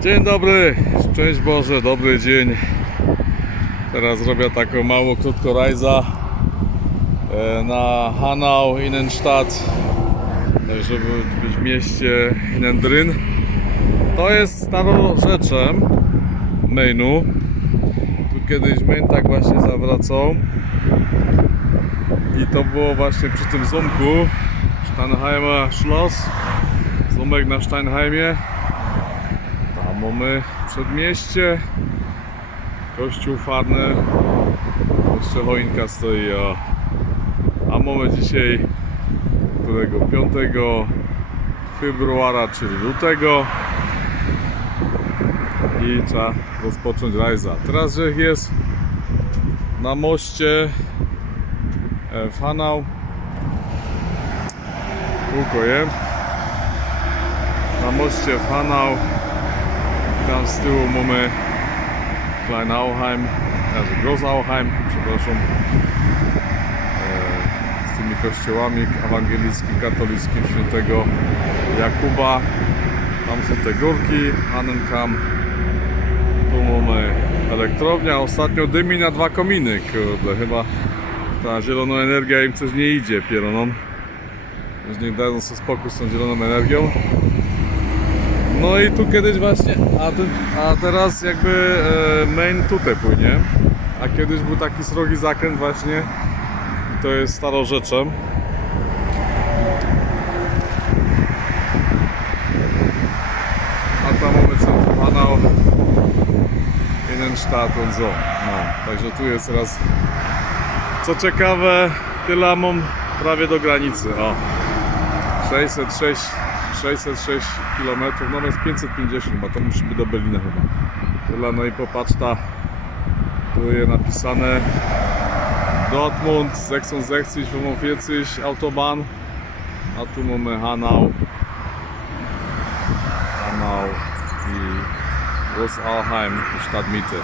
Dzień dobry, szczęść Boże, dobry dzień. Teraz robię taką małą krótkorajza na Hanau, Innenstadt, żeby być w mieście Innendrin. To jest starorzeczem Mainu. Tu kiedyś Main tak właśnie zawracał i to było właśnie przy tym zamku Steinheimer Schloss, zamek na Steinheimie. Tam mamy przedmieście, kościół farny, jeszcze choinka stoi, a mamy dzisiaj którego 5 februara, czyli lutego, i trzeba rozpocząć rajza. Teraz że jest na moście w Hanau, kółko jest na moście w Hanau. Tam z tyłu mamy Kleinauheim, also Großauheim, przepraszam, z tymi kościołami ewangelickim, katolickim świętego Jakuba. Tam są te górki, Annenkamm. Tu mamy elektrownia, ostatnio dymi na 2 kominy, kurde, chyba ta zielona energia im coś nie idzie pieronom. Już nie dają sobie spokój z tą zieloną energią. No i tu kiedyś właśnie, a teraz jakby Main tutaj płynie, a kiedyś był taki srogi zakręt właśnie, i to jest starorzeczem. A tam mamy centrum Hanau, Innenstadt und so. No, także tu jest teraz, co ciekawe, tyle mam prawie do granicy. O, 606 km, no jest 550, bo to musi być do Berlina chyba. Tyle, no i popatrz, tu jest napisane Dortmund 66 45 Autobahn, a tu mamy Hanau i Großauheim i Stadtmitte.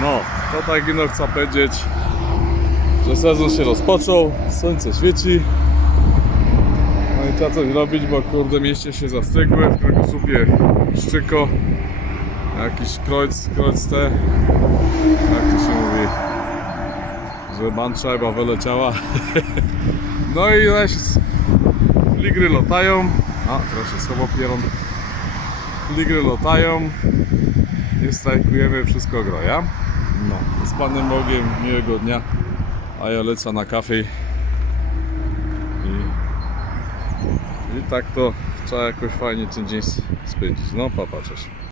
No, to tak ino chcę powiedzieć, że sezon się rozpoczął, słońce świeci. No i trzeba coś robić, bo kurde mieście się zastrygły, w kręgosłupie szczyko, jakiś kreuz te, jak to się mówi, że bandszajba wyleciała. No i zaś fligry latają, a teraz się słowo pierą, fligry latają, nie strajkujemy, wszystko groja. No, z Panem Bogiem, miłego dnia, a ja lecę na kafę. I tak to trzeba jakoś fajnie ten dzień spędzić. No, papa, cześć.